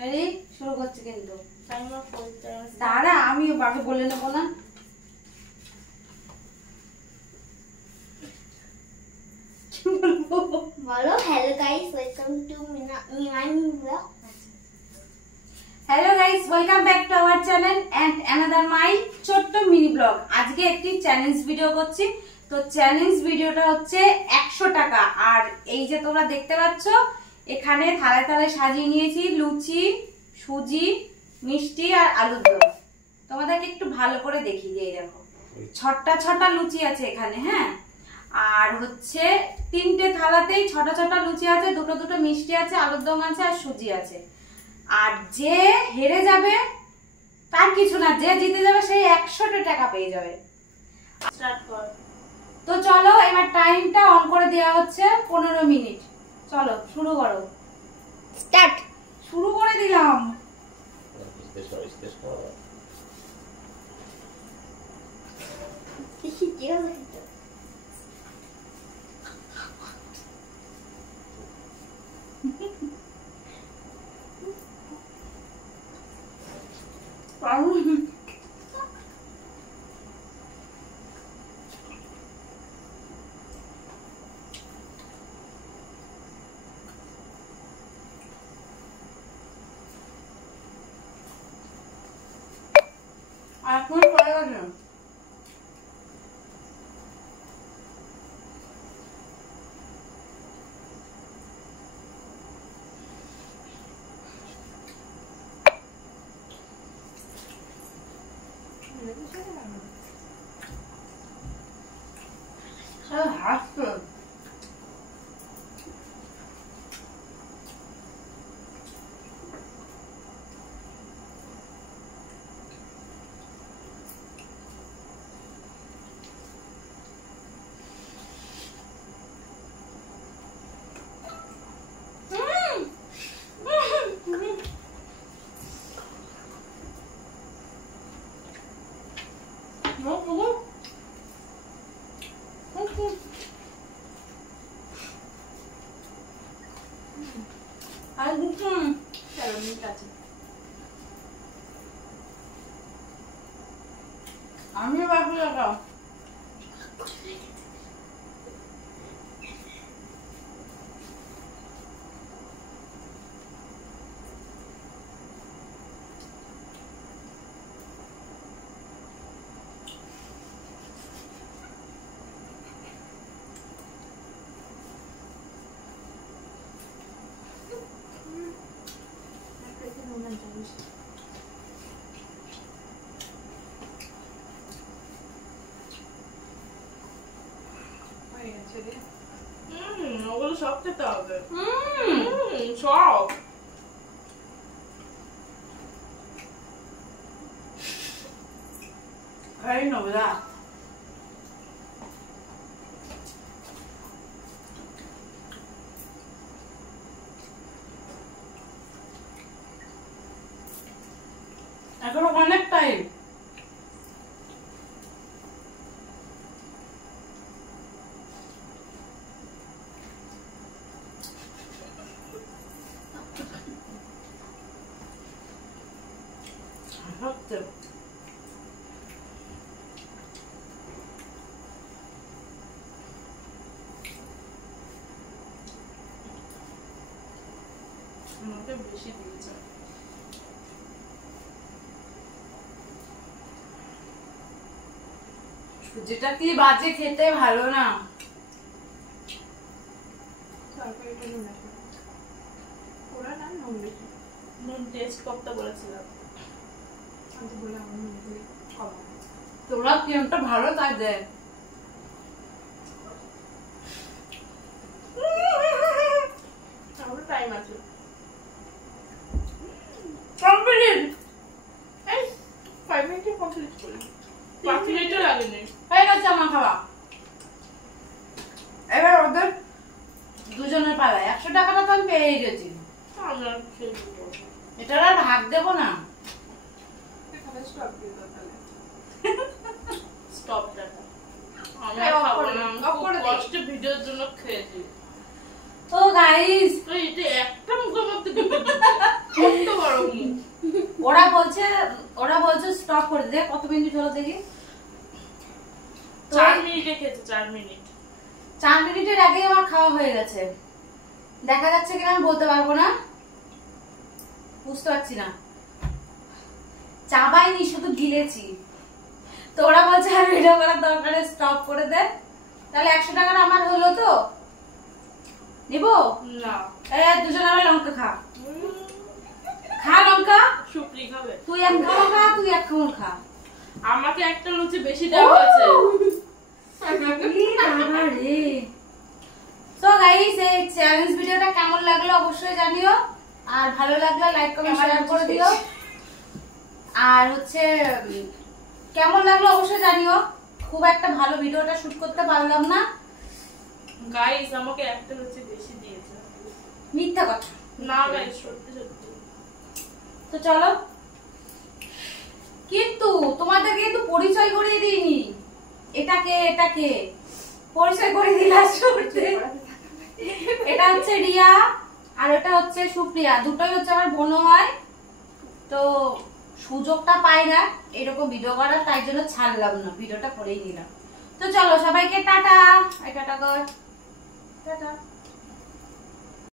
Ready শুরু করছি কিন্তু দাঁড়া আমি বাকি বলে নেবো না। বলো hello guys welcome to Mimai vlog. Hello guys welcome back to our channel and another my ছোট্ট মিনি ব্লগ। আজকে একটি চ্যালেঞ্জ ভিডিও করছি। তো চ্যালেঞ্জ ভিডিওটা হচ্ছে 100 টাকা। আর এই যে তোমরা দেখতে পাচ্ছ এখানে থালায় থালায় সাজিয়ে নিয়েছি লুচি, সুজি, মিষ্টি আর আলুর দম। তোমাদেরকে একটু ভালো করে দেখি যে এই দেখো ছটা ছটা লুচি আছে এখানে, হ্যাঁ। আর হচ্ছে তিনটে থালাতেই ছটা ছটা লুচি আছে, দুটো দুটো মিষ্টি আছে, আলুর দম আছে আর সুজি আছে। আর যে হেরে যাবে তার কিছু না, যে জিতে যাবে সেই 100 টাকা পেয়ে যাবে। স্টার্ট কর। তো চলো এবার টাইমটা অন করে দেওয়া হচ্ছে 15 মিনিট। চলো শুরু করো। স্টার্ট। শুরু করে দিলাম। এখন পরে গেছে হাসছে। আমি বাকি লাগাও ওগুলো সব খেতে হবে। সব খাই নেবো না। এখনো অনেক টাইম। আমাকে বেশি দিয়েছে। সুজিটা কি বাজে, খেতে ভালো না। নুন টেস্ট করতে বলেছিলাম। তোমরা কেমনটা ভালো তাই দেয়। টাইম আছে। কমপ্লিট। এই 5 মিনিটে কমপ্লিট করি। 5 মিনিটও লাগেনি। হয়ে গেছে আমার খাওয়া। এবার ওদের দুজনের পালা। 100 টাকাটা তো আমি পেয়ে গেছি। আমরা এটা আর ভাগ দেবো না। স্টপ টাকা। আমি হ্যাঁ, খাবো না। অফ করে দে। কষ্টে ভিডিওর জন্য খেয়েছি। তো গাইস তো এটা একটা মুখের মধ্যে ঢুকে দিচ্ছে। কত বড় করোনি। ওরা বলছে স্টপ করে দে। কত মিনিট হলো দেখি? 4 মিনিটে খেয়েছে, 4 মিনিট। 4 মিনিটের আগে আমার খাওয়া হয়ে গেছে। দেখা যাচ্ছে কিনা আমি বলতে পারবো না, বুঝতে পারছি না। চাবাইনি, শুধু গিলেছি। তো ওরা বলছে আর ভিডিও করার দরকার নেই, স্টপ করে দে। তাহলে 100 টাকার আমার হলো তো? নিবো না, দুজন আবার লঙ্কা খা। খা লঙ্কা। সুপ্রি খাবে। তুই এক খামো খা, তুই এক খামো খা। আমাকে একটা লুচি বেশি দেওয়া হয়েছে। তো গাইস, এই চ্যালেঞ্জ ভিডিওটা কেমন লাগলো অবশ্যই জানিও, আর ভালো লাগলে লাইক কমেন্ট শেয়ার করে দিও। আর হচ্ছে কেমন লাগলো অবশ্যই জানিও। খুব একটা ভালো ভিডিওটা শুট করতে পারলাম না গাইস, আমাকে একটা লুচি বেশি দিয়েছে। মিথ্যা কথা। না গাইস, সত্যি সত্যি। তো চলো, কিন্তু তোমাদেরকে কিন্তু পরিচয় করিয়ে দিইনি। এটাকে পরিচয় করে দিলাম শুরুতে। এটা হচ্ছে রিয়া আর এটা হচ্ছে সুপ্রিয়া, দুটোই হচ্ছে আমার বোন হয়। তো সুযোগটা পাই না এরকম ভিডিও করার, তাই জন্য ছাড়লাম না, ভিডিওটা করেই নিলাম। তো চলো সবাইকে টাটা। টাটা কর, টাটা।